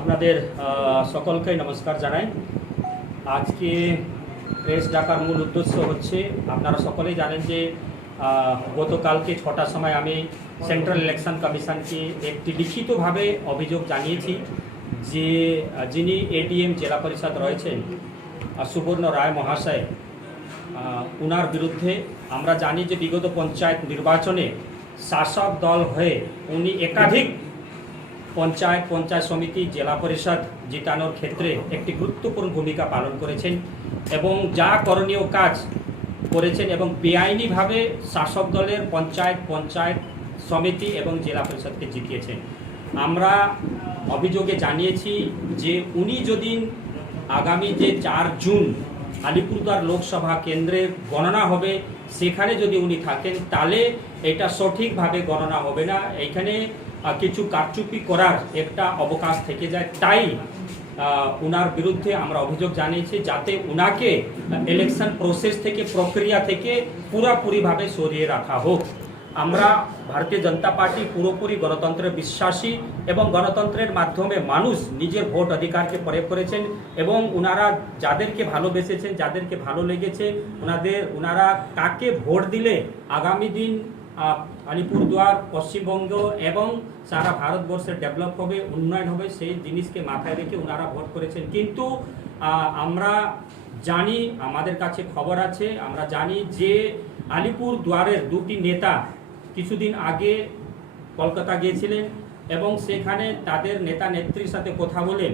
আপনাদের সকলকে নমস্কার জানাই। আজকে প্রেস ডাকার মূল উদ্দেশ্য হচ্ছে, আপনারা সকলেই জানেন যে গতকালকে ছটার সময় আমি সেন্ট্রাল ইলেকশন কমিশনকে একটি লিখিতভাবে অভিযোগ জানিয়েছি যে, যিনি এডিএম জেলা পরিষদ রয়েছেন সুবর্ণ রায় মহাশয় উনার বিরুদ্ধে আমরা জানি যে বিগত পঞ্চায়েত নির্বাচনে শাসক দল হয়ে উনি একাধিক পঞ্চায়েত পঞ্চায়েত সমিতি, জেলা পরিষদ জিতানোর ক্ষেত্রে একটি গুরুত্বপূর্ণ ভূমিকা পালন করেছেন এবং যা করণীয় কাজ করেছেন এবং বেআইনিভাবে শাসক দলের পঞ্চায়েত পঞ্চায়েত সমিতি এবং জেলা পরিষদকে জিতিয়েছেন। আমরা অভিযোগে জানিয়েছি যে উনি যদি আগামী যে চার জুন আলিপুরদুয়ার লোকসভা কেন্দ্রে গণনা হবে। সেখানে যদি উনি থাকেন, তাহলে এটা সঠিকভাবে গণনা হবে না। এইখানে কিছু কারচুপি করার একটা অবকাশ থেকে যায়। তাই উনার বিরুদ্ধে আমরা অভিযোগ জানিয়েছি যাতে উনাকে ইলেকশন প্রসেস থেকে, প্রক্রিয়া থেকে পুরাপুরিভাবে সরিয়ে রাখা হোক। আমরা ভারতীয় জনতা পার্টি পুরোপুরি গণতন্ত্রে বিশ্বাসী এবং গণতন্ত্রের মাধ্যমে মানুষ নিজের ভোট অধিকারকে প্রয়োগ করেছেন এবং ওনারা যাদেরকে ভালোবেসেছেন, যাদেরকে ভালো লেগেছে ওনাদের ওনারা কাকে ভোট দিলে আগামী দিন আলিপুরদুয়ার, পশ্চিমবঙ্গ এবং সারা ভারতবর্ষের ডেভেলপ হবে, উন্নয়ন হবে, সেই জিনিসকে মাথায় রেখে ওনারা ভোট করেছেন। কিন্তু আমরা জানি, আমাদের কাছে খবর আছে, আমরা জানি যে আলিপুর দুয়ারের দুটি নেতা কিছুদিন আগে কলকাতা গিয়েছিলেন এবং সেখানে তাদের নেতা নেত্রীর সাথে কথা বলে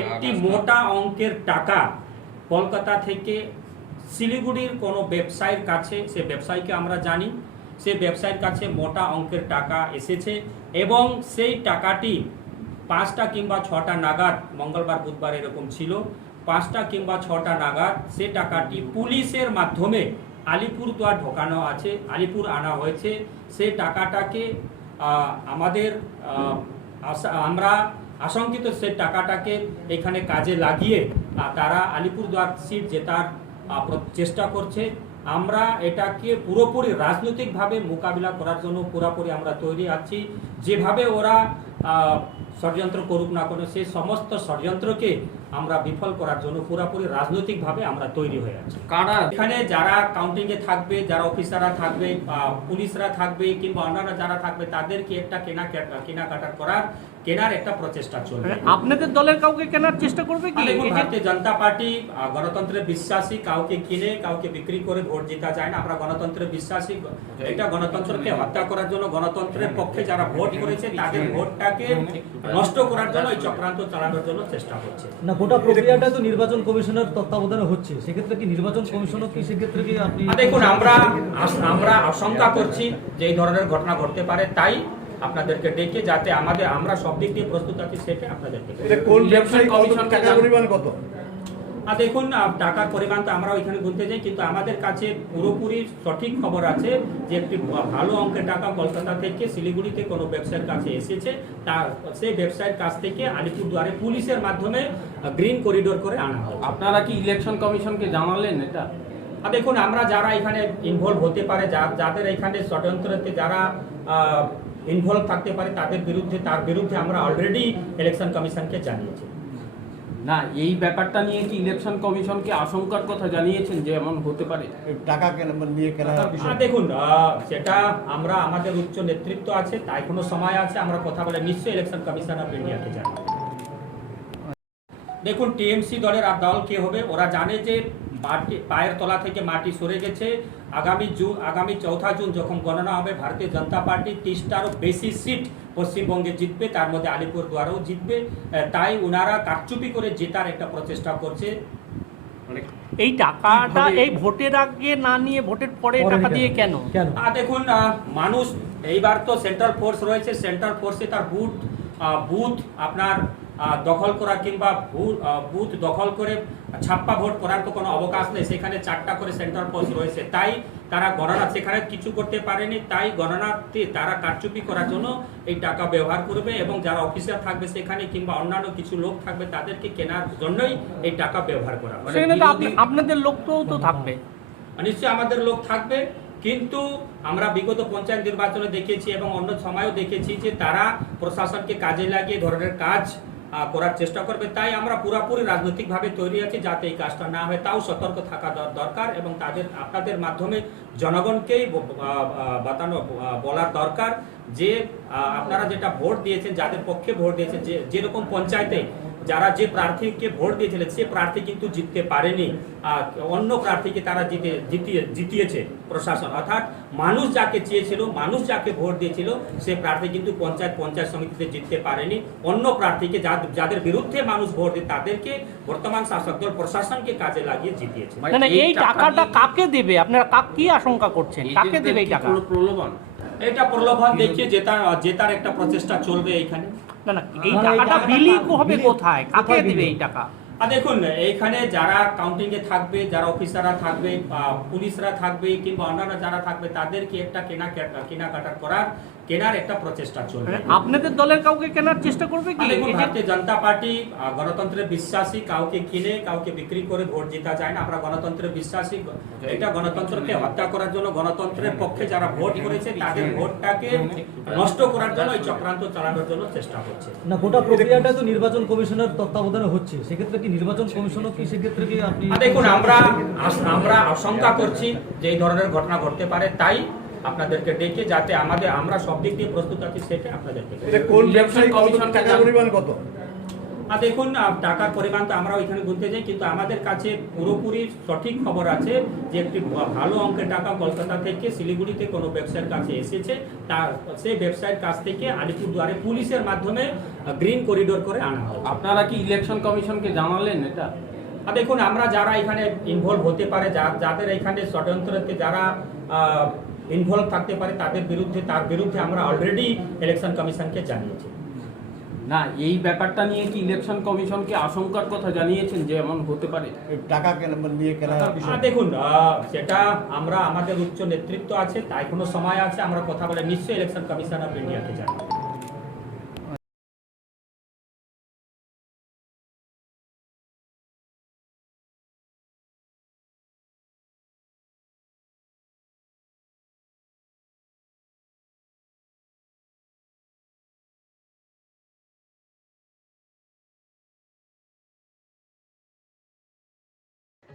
একটি মোটা অঙ্কের টাকা কলকাতা থেকে শিলিগুড়ির কোনো ব্যবসায়ীর কাছে সে ব্যবসায়ীকে আমরা জানি সে ব্যবসায়ীর কাছে মোটা অঙ্কের টাকা এসেছে এবং সেই টাকাটি পাঁচটা কিংবা ছটা নাগাদ মঙ্গলবার বুধবার এরকম ছিল পাঁচটা কিংবা ছটা নাগাদ সে টাকাটি পুলিশের মাধ্যমে আলিপুরদুয়ার ঢোকানো আছে, আলিপুর আনা হয়েছে। সে টাকাটাকে আমাদের আমরা আশঙ্কিত সে টাকাটাকে এখানে কাজে লাগিয়ে তারা আলিপুরদুয়ার সিট জেতার চেষ্টা করছে। আমরা এটাকে পুরোপুরি রাজনৈতিকভাবে মোকাবিলা করার জন্য পুরোপুরি আমরা তৈরি আছি। যেভাবে ওরা ষড়যন্ত্র করুক না কোনো সেই সমস্ত ষড়যন্ত্রকে আমরা বিফল করার জন্য পুরোপুরি রাজনৈতিকভাবে আমরা তৈরি হয়ে আছি। কারা? এখানে যারা কাউন্টিং এ থাকবে যারা অফিসাররা থাকবে বা পুলিশরা থাকবে কিংবা অন্যান্য যারা থাকবে তাদেরকে একটা কেনা কেনাকাটা করার কেনার একটা প্রচেষ্টা চলবে। মানে আপনাদের দলের কাউকে কেনার চেষ্টা করবে কি? ভারতীয় জনতা পার্টি আহ, গণতন্ত্রে বিশ্বাসী কাউকে কিনে কাউকে বিক্রি করে ভোট জেতা যায় না। আমরা গণতন্ত্রে বিশ্বাসী এটা গণতন্ত্রকে হত্যা করার জন্য গণতন্ত্রের পক্ষে যারা ভোট করেছে তাদের ভোটটাকে নষ্ট করার জন্য এই চক্রান্ত চালানোর জন্য চেষ্টা করছে। না গোটা প্রক্রিয়াটা তো নির্বাচন কমিশনের তত্ত্বাবধানে হচ্ছে। সেক্ষেত্রে কি নির্বাচন কমিশনও কি সেক্ষেত্রে কি আপনি দেখুন আমরা আমরা আশঙ্কা করছি যে এই ধরনের ঘটনা ঘটতে পারে তাই আপনাদেরকে ডেকে যাতে আমাদের আমরা সব দিক দিয়ে প্রস্তুত আছি সেটা আপনাদেরকে কোন ব্যবসায়ী জান- পরিমাণ কত? আর দেখুন টাকার পরিমাণ তো আমরা ওইখানে গুনতে যাই কিন্তু আমাদের কাছে পুরোপুরি সঠিক খবর আছে যে একটি ভালো অঙ্কের টাকা কলকাতা থেকে শিলিগুড়িতে কোনো ব্যবসায়ীর কাছে এসেছে। তার সেই ব্যবসায়ীর কাছ থেকে আলিপুরদুয়ারে পুলিশের মাধ্যমে গ্রিন করিডোর করে আনা হয় আপনারা কি ইলেকশন কমিশনকে জানালেন এটা? আর দেখুন আমরা যারা এখানে ইনভলভ হতে পারে যাদের এখানে ষড়যন্ত্রতে যারা ইনভলভ থাকতে পারে তাদের বিরুদ্ধে তার বিরুদ্ধে আমরা অলরেডি ইলেকশন কমিশনকে জানিয়েছি। না এই ব্যাপারটা নিয়ে কি ইলেকশন কমিশনকে আশঙ্কার কথা জানিয়েছেন যে এমন হতে পারে? টাকা কেনা নিয়ে কেনা দেখুন আহ, সেটা আমরা আমাদের উচ্চ নেতৃত্ব আছে তাই কোনো সময় আছে আমরা কথা বলে নিশ্চয়ই ইলেকশন কমিশন অফ ইন্ডিয়াকে জানাব। দেখুন টিএমসি দলের আর দল কে হবে? ওরা জানে যে মাটি পায়ের তলা থেকে মাটি সরে গেছে আগামী জুন আগামী চৌঠা জুন যখন গণনা হবে ভারতীয় জনতা পার্টি তিরিশটারও বেশি সিট পশ্চিমবঙ্গে জিতবে তার মধ্যে আলিপুর দুয়ারেও জিতবে। তাই ওনারা কারচুপি করে জেতার একটা প্রচেষ্টা করছে। মানে এই টাকাটা এই ভোটের আগে না নিয়ে ভোটের পরে টাকা দিয়ে কেন? দেখুন আহ, মানুষ এইবার তো সেন্ট্রাল ফোর্স রয়েছে সেন্ট্রাল ফোর্সে তার বুথ আহ, বুথ আপনার দখল করা কিংবা বুথ দখল করে ছাপ্পা ভোট করার তো কোনো অবকাশ নেই। সেখানে চারটা করে সেন্টার ফোর্স রয়েছে। তাই তারা গণনা সেখানে কিছু করতে পারেনি। তাই গণনাতে তারা কারচুপি করার জন্য এই টাকা ব্যবহার করবে এবং যারা অফিসার থাকবে সেখানে কিংবা অন্যান্য কিছু লোক থাকবে তাদেরকে কেনার জন্যই এই টাকা ব্যবহার করা। মানে আপনাদের লোকটাও তো থাকবে। নিশ্চয়ই আমাদের লোক থাকবে। কিন্তু আমরা বিগত পঞ্চায়েত নির্বাচনে দেখেছি এবং অন্য সময়ও দেখেছি যে তারা প্রশাসনকে কাজে লাগিয়ে ধরনের কাজ করার চেষ্টা করবে। তাই আমরা পুরাপুরি রাজনৈতিকভাবে তৈরি আছি যাতে এই কাজটা না হয়। তাও সতর্ক থাকা দর- দরকার এবং তাদের, আপনাদের মাধ্যমে জনগণকেই বাতানো বলার দরকার যে আপনারা যেটা ভোট দিয়েছেন, যাদের পক্ষে ভোট দিয়েছেন, যে, যেরকম পঞ্চায়েতে যারা যে প্রার্থীকে ভোট দিয়েছিলেন সে প্রার্থী কিন্তু জিততে পারেনি। আর অন্য প্রার্থীকে তারা জিতে জিতিয়ে জিতিয়েছে প্রশাসন। অর্থাৎ মানুষ যাকে চেয়েছিল মানুষ যাকে ভোট দিয়েছিল সে প্রার্থী কিন্তু পঞ্চায়েত পঞ্চায়েত সমিতিতে জিততে পারেনি। অন্য প্রার্থীকে যাদের বিরুদ্ধে মানুষ ভোট দিয়ে তাদেরকে বর্তমান শাসক দল প্রশাসনকে কাজে লাগিয়ে জিতিয়েছে। না না এই টাকাটা কাকে দেবে? আপনারা কাক কি আশঙ্কা করছেন? কাকে দেবে এই টাকা? প্রলোভন? এটা প্রলোভন দেখিয়ে জেতা জেতার একটা প্রচেষ্টা চলবে এইখানে। না না এই এই টাকাটা বিলি হবে কোথায়? কাকে দিবে এই টাকা? আর দেখুন এইখানে যারা কাউন্টিং এ থাকবে যারা অফিসাররা থাকবে বা পুলিশরা থাকবে কিংবা অন্যান্য যারা থাকবে তাদেরকে একটা কেনা কেনাকাটা করার কেনার একটা প্রচেষ্টা চলবে। আপনাদের দলের কাউকে কেনার চেষ্টা করবে কি? দেখুন ভারতীয় জনতা পার্টি গণতন্ত্রে বিশ্বাসী কাউকে কিনে কাউকে বিক্রি করে ভোট জিতা যায় না। আমরা গণতন্ত্রে বিশ্বাসী এটা গণতন্ত্রকে হত্যা করার জন্য গণতন্ত্রের পক্ষে যারা ভোট করেছে তাদের ভোটটাকে নষ্ট করার জন্য এই চক্রান্ত চালানোর জন্য চেষ্টা করছে। না গোটা প্রক্রিয়াটা তো নির্বাচন কমিশনের তত্ত্বাবধানে হচ্ছে। সেক্ষেত্রে কি নির্বাচন কমিশনও কি সেক্ষেত্রে কি আপনি দেখুন আমরা আমরা আশঙ্কা করছি যে এই ধরনের ঘটনা ঘটতে পারে। তাই আপনাদেরকে ডেকে যাতে আমাদের আমরা সব দিক দিয়ে প্রস্তুত আছি সেটা আপনাদেরকে কোন ব্যবসায়ী কত টাকা পরিমাণ কত? আর দেখুন টাকার পরিমাণ তো আমরা ওইখানে গুনতে যাই কিন্তু আমাদের কাছে পুরোপুরি সঠিক খবর আছে যে একটি ভালো অঙ্কের টাকা কলকাতা থেকে শিলিগুড়িতে কোনো ব্যবসায়ীর কাছে এসেছে। তার সেই ব্যবসায়ীর কাছ থেকে আলিপুরদুয়ারে পুলিশের মাধ্যমে গ্রিন করিডোর করে আনা হয় আপনারা কি ইলেকশন কমিশনকে জানালেন এটা? আর দেখুন আমরা যারা এখানে ইনভলভ হতে পারে যাদের এখানে ষড়যন্ত্রতে যারা ইনভলভ থাকতে পারে তাদের বিরুদ্ধে তার বিরুদ্ধে আমরা অলরেডি ইলেকশন কমিশনকে জানিয়েছি। না এই ব্যাপারটা নিয়ে কি ইলেকশন কমিশনকে আশঙ্কার কথা জানিয়েছেন যে এমন হতে পারে? টাকা কেন নিয়ে কেনা দেখুন আহ, সেটা আমরা আমাদের উচ্চ নেতৃত্ব আছে তাই কোনো সময় আছে আমরা কথা বলে নিশ্চয়ই ইলেকশন কমিশন অফ ইন্ডিয়াকে জানাব